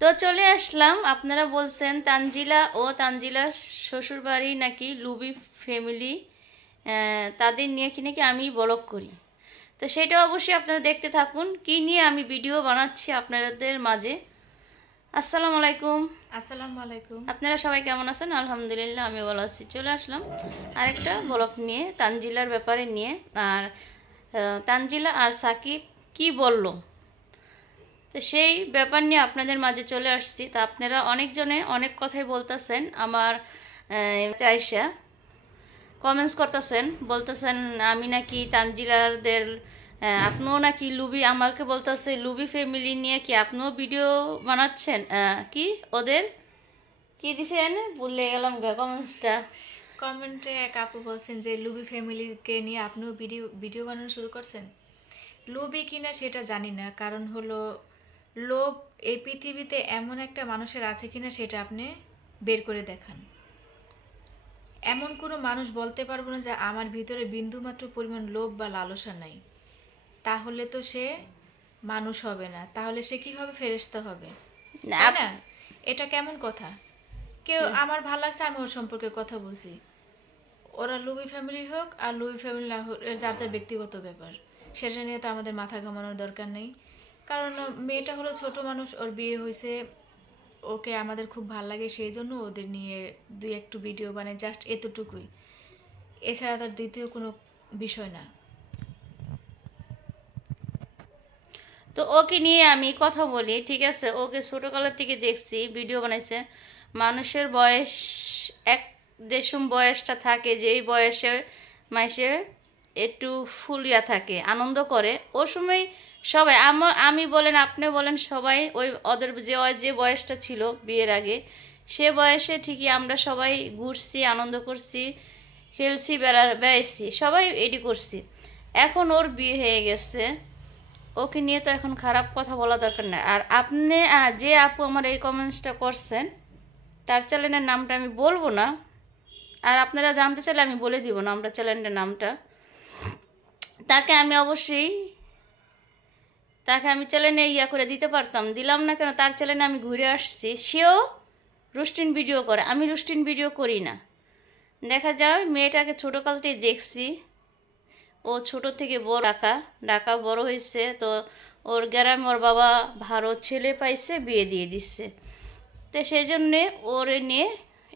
তো চলে আসলাম। আপনারা বলছেন তানজিলা ও তানজিলার শ্বশুর বাড়ি নাকি লুবি ফ্যামিলি, তাদের নিয়ে কি নাকি আমি ব্লগ করি। তো সেটা অবশ্যই আপনারা দেখতে থাকুন, কি নিয়ে আমি ভিডিও বানাচ্ছি আপনাদের মাঝে। আসসালামু আলাইকুম। আসসালামু আলাইকুম। আপনারা সবাই কেমন আছেন? আলহামদুলিল্লাহ, আমি ভালো আছি। চলে আসলাম আরেকটা ব্লগ নিয়ে, তানজিলার ব্যাপারে নিয়ে। আর তানজিলা আর সাকিব কি বলল, তো সেই ব্যাপার নিয়ে আপনাদের মাঝে চলে আসছি। তা আপনারা অনেকজনে অনেক কথাই বলতেছেন, আমার আয়সা কমেন্টস করতেছেন, বলতেছেন আমি নাকি তানজিলাদের, আপনিও নাকি লুবি, আমাকে বলতেছে লুবি ফ্যামিলি নিয়ে কি আপনিও ভিডিও বানাচ্ছেন, কি ওদের কি দিছেন ভুলে গেলাম কমেন্টসটা। কমেন্টে এক আপু বলছেন যে লুবি ফ্যামিলিকে নিয়ে আপনিও ভিডিও বানানো শুরু করছেন। লোভী কিনা সেটা জানি না, কারণ হলো লোভ এই পৃথিবীতে এমন একটা মানুষের আছে কিনা সেটা আপনি বের করে দেখান। এমন কোনো মানুষ বলতে পারবো না যে আমার ভিতরে বিন্দুমাত্র পরিমাণ লোভ বা লালসা নাই। তাহলে তো সে মানুষ হবে না, তাহলে সে কি হবে? ফেরেশতা হবে, তাই না? এটা কেমন কথা? কেউ আমার ভালো লাগছে, আমি ওর সম্পর্কে কথা বলছি। ওরা লুবি ফ্যামিলি হোক আর লুবি ফ্যামিলি না হোক, এর যার যার ব্যক্তিগত ব্যাপার, সেটা নিয়ে তো আমাদের মাথা ঘামানোর দরকার নেই। কারণ মেয়েটা হলো ছোট মানুষ, ওর বিয়ে হয়েছে, ওকে আমাদের খুব ভাল লাগে, সেই জন্য ওদের নিয়ে দুই একটু ভিডিও বানাই, জাস্ট এতটুকুই। এছাড়া তার দ্বিতীয় কোনো বিষয় না। তো ওকে নিয়ে আমি কথা বলি, ঠিক আছে। ওকে ছোটোকালের থেকে দেখছি ভিডিও বানাইছে। মানুষের বয়স এক দেশম বয়সটা থাকে, যেই বয়সে মাইসে একটু ফুলিয়া থাকে, আনন্দ করে ও সময় সবাই, আমি বলেন আপনি বলেন সবাই ওই ওদের যে বয়সটা ছিল বিয়ের আগে, সে বয়সে ঠিকই আমরা সবাই ঘুরছি, আনন্দ করছি, খেলছি, বেড়াইছি, সবাই এডি করছি। এখন ওর বিয়ে হয়ে গেছে, ওকে নিয়ে তো এখন খারাপ কথা বলা দরকার নেই। আর আপনি যে আপু আমার এই কমেন্টসটা করছেন, তার চ্যানেলের নামটা আমি বলবো না। আর আপনারা জানতে চাইলে আমি বলে দিব না আমরা চ্যানেলের নামটা। তাকে আমি অবশ্যই, তাকে আমি চ্যানেলে করে দিতে পারতাম, দিলাম না কেন? তার চ্যানেলে আমি ঘুরে আসছি, সেও রুস্টিন ভিডিও করে, আমি রুস্টিন ভিডিও করি না। দেখা যায় মেয়েটাকে ছোটোকালতেই দেখছি, ও ছোট থেকে বড়, ঢাকা ঢাকা বড় হয়েছে। তো ওর গ্রামে ওর বাবা ভালো ছেলে পাইছে, বিয়ে দিয়ে দিচ্ছে। তো সেই জন্যে ওর নিয়ে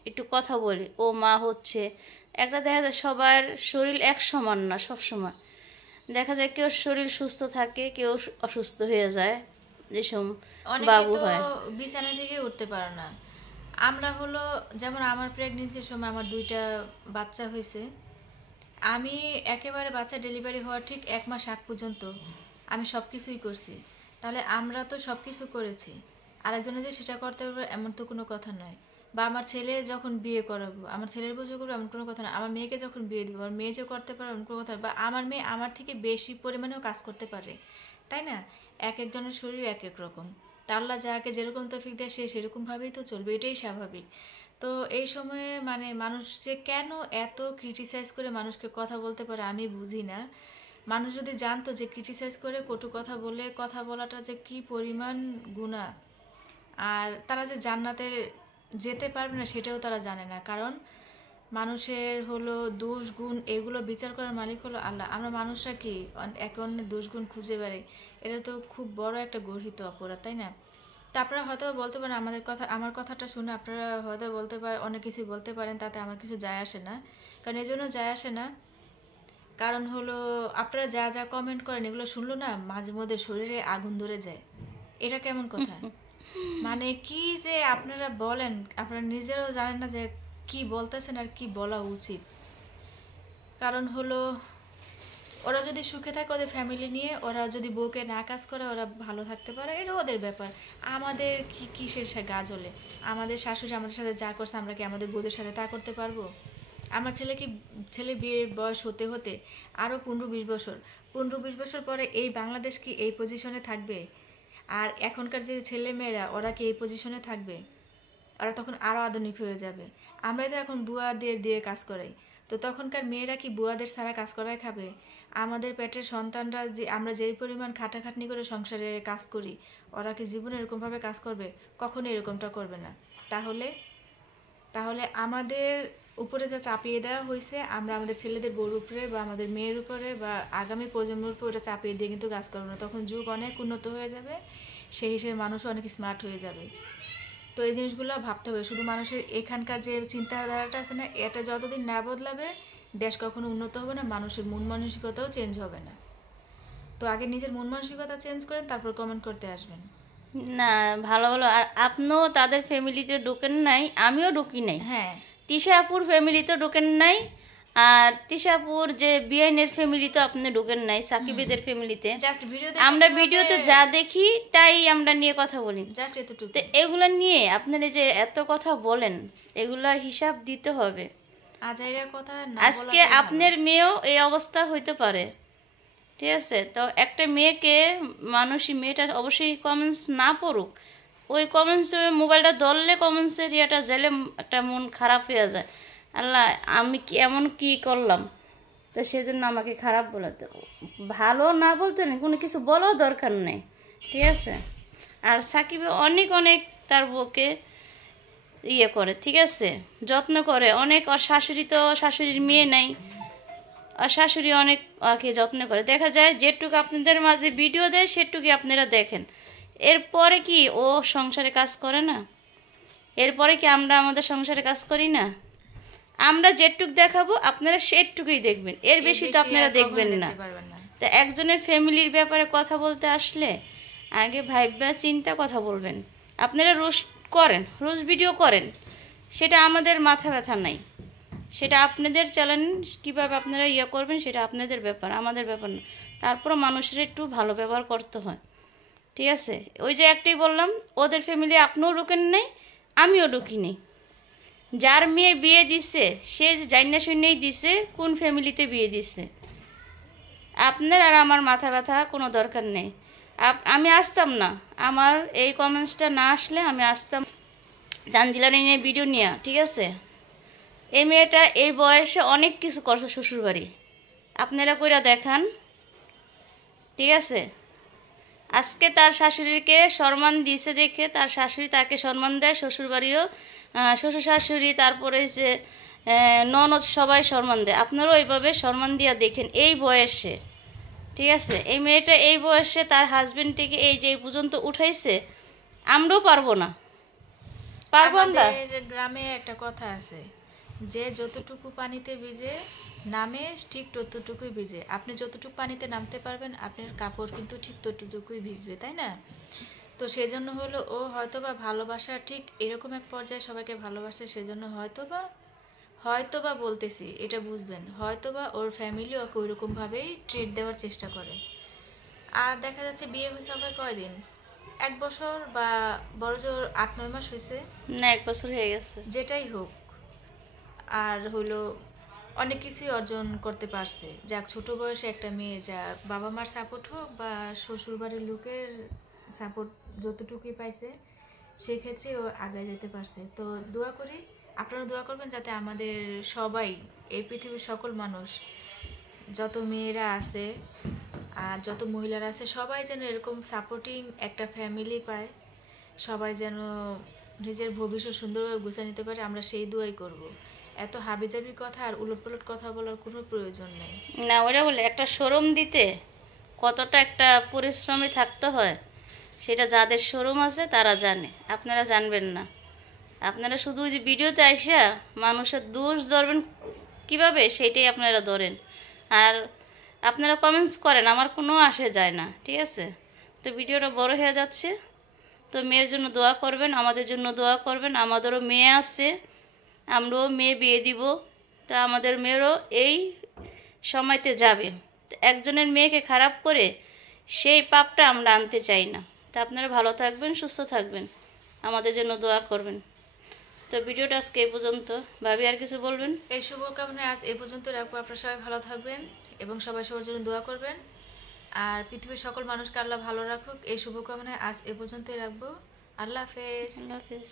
একটু কথা বলি। ও মা হচ্ছে একটা, দেখা যায় সবার শরীর এক সমান না, সব সময় দেখা যায় কেউ শরীর সুস্থ থাকে, কেউ অসুস্থ হয়ে যায়, যেসব অনেকে বাবু তো হয়। বিছানা থেকে উঠতে পারে না। আমরা হলো, যেমন আমার প্রেগনেন্সির সময় আমার দুইটা বাচ্চা হয়েছে। আমি একেবারে বাচ্চা ডেলিভারি হওয়ার ঠিক 1 মাস আগ পর্যন্ত আমি সব কিছুই করছি। তাহলে আমরা তো সব কিছু করেছি, আরেকজনে যে সেটা করতে পারবে এমন তো কোনো কথা নয়। বা আমার ছেলে যখন বিয়ে করাবো, আমার ছেলের বুঝে করবো এমন কোনো কথা না। আমার মেয়েকে যখন বিয়ে দেবো, আমার মেয়ে যে করতে পারবে এমন কোনো কথা না। বা আমার মেয়ে আমার থেকে বেশি পরিমাণেও কাজ করতে পারে, তাই না? এক একজনের শরীর এক এক রকম। তা আল্লাহ যাকে যেরকম তৌফিক দেয় সে সেরকমভাবেই তো চলবে, এটাই স্বাভাবিক। তো এই সময়ে মানে মানুষ যে কেন এত ক্রিটিসাইজ করে মানুষকে কথা বলতে পারে আমি বুঝি না। মানুষ যদি জানতো যে ক্রিটিসাইজ করে কটু কথা বলে কথা বলাটা যে কি পরিমাণ গুনাহ, আর তারা যে জান্নাতে যেতে পারবে না সেটাও তারা জানে না। কারণ মানুষের হলো দোষ গুণ এগুলো বিচার করার মালিক হলো আল্লাহ। আমরা মানুষরা কি একে অন্যের দোষ গুণ খুঁজে বেড়াই? এটা তো খুব বড় একটা গর্হিত অপরাধ, তাই না? তা আপনারা হয়তো বলতে পারেন আমাদের কথা, আমার কথাটা শুনে আপনারা হয়তো বলতে পারেন, অনেক কিছু বলতে পারেন, তাতে আমার কিছু যায় আসে না। কারণ এই জন্য যায় আসে না, কারণ হলো আপনারা যা যা কমেন্ট করেন এগুলো শুনলো না মাঝে মধ্যে শরীরে আগুন ধরে যায়। এটা কেমন কথা? মানে কি যে আপনারা বলেন, আপনারা নিজেরাও জানেন না যে কি বলতেছেন আর কি বলা উচিত। কারণ হলো ওরা যদি সুখে থাকে ওদের ফ্যামিলি নিয়ে, ওরা যদি বউকে না কাজ করে ওরা ভালো থাকতে পারে, এটা ওদের ব্যাপার। আমাদের কি কিসের গা জ্বলে? আমাদের শাশুড়ি আমাদের সাথে যা করছে আমরা কি আমাদের বউদের সাথে তা করতে পারবো? আমার ছেলে বিয়ের বয়স হতে হতে আরও 15-20 বছর, 15-20 বছর পরে এই বাংলাদেশ কি এই পজিশনে থাকবে? আর এখনকার যে ছেলে মেয়েরা ওরা কি এই পজিশনে থাকবে? ওরা তখন আরও আধুনিক হয়ে যাবে। আমরাই তো এখন বুয়া দিয়ে দিয়ে কাজ করাই। তো তখনকার মেয়েরা কি বুয়াদের ছাড়া কাজ করায় খাবে? আমাদের পেটের সন্তানরা যে আমরা যেই পরিমাণ খাটাখাটনি করে সংসারে কাজ করি, ওরা কি জীবনে এরকমভাবে কাজ করবে? কখনো এরকমটা করবে না। তাহলে তাহলে আমাদের উপরে যা চাপিয়ে দেওয়া হয়েছে, আমরা আমাদের ছেলেদের বউর উপরে বা আমাদের মেয়ের উপরে বা আগামী প্রজন্মের উপরে ওটা চাপিয়ে দিয়ে কিন্তু কাজ করবো না। তখন যুগ অনেক উন্নত হয়ে যাবে, সেই হিসেবে মানুষও অনেক স্মার্ট হয়ে যাবে। তো এই জিনিসগুলো ভাবতে হবে। শুধু মানুষের এখানকার যে চিন্তাধারাটা আছে না, এটা যতদিন না বদলাবে দেশ কখনো উন্নত হবে না, মানুষের মন মানসিকতাও চেঞ্জ হবে না। তো আগে নিজের মন মানসিকতা চেঞ্জ করেন, তারপর কমেন্ট করতে আসবেন। না, ভালো ভালো। আর আপনিও তাদের ফ্যামিলিতে ঢোকেন নাই, আমিও ঢুকি নাই। হ্যাঁ, তিশাপুর ফ্যামিলিতে ঢোকেন নাই, আর তিশাপুর যে বিআইনের ফ্যামিলিতে আপনি ঢোকেন নাই, সাকিবেদের ফ্যামিলিতে। জাস্ট ভিডিও আমরা ভিডিওতে যা দেখি তাই আমরা নিয়ে কথা বলি। জাস্ট এতটুকু। তো এগুলা নিয়ে আপনারা যে এত কথা বলেন, এগুলা হিসাব দিতে হবে। আজাইরা কথা না আজকে আপনার মেয়েও এই অবস্থা হইতে পারে, ঠিক আছে? তো একটা মেয়েকে মেয়েটা অবশ্যই কমেন্টস না পড়ুক, ওই কমেন্টসে মোবাইলটা ধরলে কমেন্টসের ইয়েটা জেলে একটা মন খারাপ হয়ে যায়। আল্লাহ, আমি কি এমন কি করলাম তো সেজন্য আমাকে খারাপ বলে? তো ভালো না বলতে নেই, কোনো কিছু বলাও দরকার নেই, ঠিক আছে? আর সাকিবে অনেক অনেক তার বউকে ইয়ে করে, ঠিক আছে, যত্ন করে অনেক। আর শাশুড়ি তো শাশুড়ির মেয়ে নাই, আর শাশুড়ি অনেক ওকে যত্ন করে। দেখা যায় যেটুকু আপনাদের মাঝে ভিডিও দেয় সেটুকুই আপনারা দেখেন। এরপরে কি ও সংসারে কাজ করে না? এরপরে কি আমরা আমাদের সংসারে কাজ করি না? আমরা যেটুক দেখাবো আপনারা সেটুকুই দেখবেন, এর বেশি তো আপনারা দেখবেন না। তো একজনের ফ্যামিলির ব্যাপারে কথা বলতে আসলে আগে ভাইবা চিন্তা কথা বলবেন। আপনারা রোজ করেন, রোজ ভিডিও করেন, সেটা আমাদের মাথা ব্যথা নাই, সেটা আপনাদের চ্যালেঞ্জ। কীভাবে আপনারা ইয়ে করবেন সেটা আপনাদের ব্যাপার, আমাদের ব্যাপার না। তারপরও মানুষের একটু ভালো ব্যবহার করতে হয়, ঠিক আছে? ওই যে একটাই বললাম, ওদের ফ্যামিলি আপনিও ঢুকেন নাই, আমিও ঢুকি নেই। যার মেয়ে বিয়ে দিচ্ছে সে জান্না শুনেই দিছে কোন ফ্যামিলিতে বিয়ে দিচ্ছে। আপনার আর আমার মাথা ব্যথা কোনো দরকার নেই। আমি আসতাম না, আমার এই কমেন্টসটা না আসলে আমি আসতাম তানজিলার নিয়ে ভিডিও নিয়ে, ঠিক আছে? এই মেয়েটা এই বয়সে অনেক কিছু করছে শ্বশুরবাড়ি, আপনারা কইরা দেখান, ঠিক আছে? আজকে তার শাশুড়িকে সম্মান দিয়েছে দেখে তার শাশুড়ি তাকে সম্মান দেয়, শ্বশুরবাড়িও শ্বশুর শাশুড়ি, তারপরে যে ননদ সবাই সম্মান দেয়। আপনারাও এইভাবে সম্মান দিয়া দেখেন এই বয়সে, ঠিক আছে? এই মেয়েটা এই বয়সে তার হাজবেন্ডটিকে এই যে পর্যন্ত উঠাইছে, আমরাও পারবো না, পারবো আমরা? গ্রামে একটা কথা আছে যে যতটুকু পানিতে ভিজে নামে ঠিক ততটুকুই ভিজে। আপনি যতটুকু পানিতে নামতে পারবেন আপনার কাপড় কিন্তু ঠিক ততটুকুই ভিজবে, তাই না? তো সেজন্য হলো ও হয়তোবা ভালোবাসা ঠিক এরকম এক পর্যায়ে সবাইকে ভালোবাসে, সেজন্য হয়তোবা বলতেছি, এটা বুঝবেন, হয়তোবা ওর ফ্যামিলি ওকে ওইরকমভাবেই ট্রিট দেওয়ার চেষ্টা করে। আর দেখা যাচ্ছে বিয়ে হয়েছে আমার কয়দিন, 1 বছর বা বড়জোর 8-9 মাস হয়েছে না, 1 বছর হয়ে গেছে, যেটাই হোক। আর হলো অনেক কিছুই অর্জন করতে পারছে। যাক, ছোট বয়সে একটা মেয়ে, যা বাবা মার সাপোর্ট হোক বা শ্বশুরবাড়ির লোকের সাপোর্ট যতটুকুই পাইছে সেক্ষেত্রে ও আগায় যেতে পারছে। তো দোয়া করি, আপনারা দোয়া করবেন যাতে আমাদের সবাই, এই পৃথিবীর সকল মানুষ, যত মেয়েরা আছে আর যত মহিলারা আছে, সবাই যেন এরকম সাপোর্টিং একটা ফ্যামিলি পায়, সবাই যেন নিজের ভবিষ্যৎ সুন্দরভাবে গুছিয়ে নিতে পারে, আমরা সেই দোয়াই করব। এত হাবিজাবি কথা আর উলটপালট কথা বলার কোনো প্রয়োজন নেই। না, ওরা বলে একটা শোরুম দিতে কতটা একটা পরিশ্রমী থাকতে হয়, সেটা যাদের শোরুম আছে তারা জানে, আপনারা জানবেন না। আপনারা শুধু যে ভিডিওতে আইসা মানুষের দোষ ধরবেন কিভাবে, সেইটাই আপনারা ধরেন। আর আপনারা কমেন্টস করেন, আমার কোনো আসে যায় না, ঠিক আছে? তো ভিডিওটা বড় হয়ে যাচ্ছে, তো মেয়ের জন্য দোয়া করবেন, আমাদের জন্য দোয়া করবেন। আমাদেরও মেয়ে আছে, আমরাও মেয়ে বিয়ে দিব, তো আমাদের মেয়েরও এই সময়তে যাবে। তো একজনের মেয়েকে খারাপ করে সেই পাপটা আমরা আনতে চাই না। তো আপনারা ভালো থাকবেন, সুস্থ থাকবেন, আমাদের জন্য দোয়া করবেন। তো ভিডিওটা আজকে এই পর্যন্ত। ভাবি আর কিছু বলবেন? এই শুভকামনায় আজ এই পর্যন্ত রাখবো। আপনারা সবাই ভালো থাকবেন এবং সবাই সবার জন্য দোয়া করবেন। আর পৃথিবীর সকল মানুষকে আল্লাহ ভালো রাখুক, এই শুভকামনায় আজ এ পর্যন্তই রাখবো। আল্লাহ হাফেজ। আল্লাহ হাফেজ।